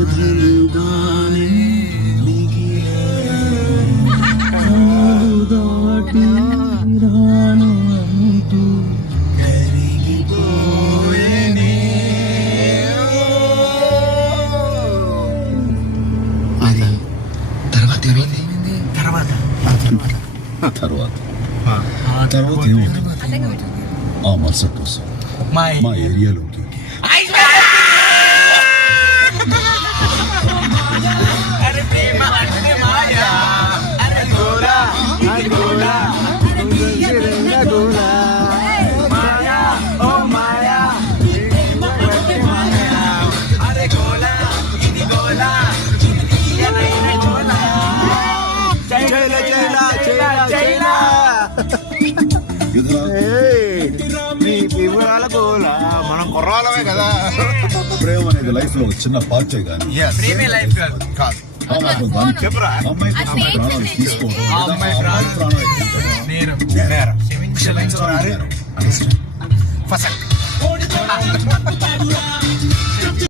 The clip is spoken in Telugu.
బదులుగానే దాటి రాను అంటూ కరిగిపోయేనే. అది తర్వాత ఏమైంది? తర్వాత ఏముంది? ఆ మరుసటి రోజు మా ఏరియాలోకి మనం కుర్రాలమే కదా. ప్రేమ అనేది లైఫ్ లో ఒక చిన్న పార్ట్ కానీ కాదు అమ్మాయి చెప్పురా. ప్రాణాలు తీసుకోవడం లేదా అమ్మాయి అమ్మాయి ప్రాణాలు ఎత్తించడం నేరం. క్షమించడం నేరం. ఫసక్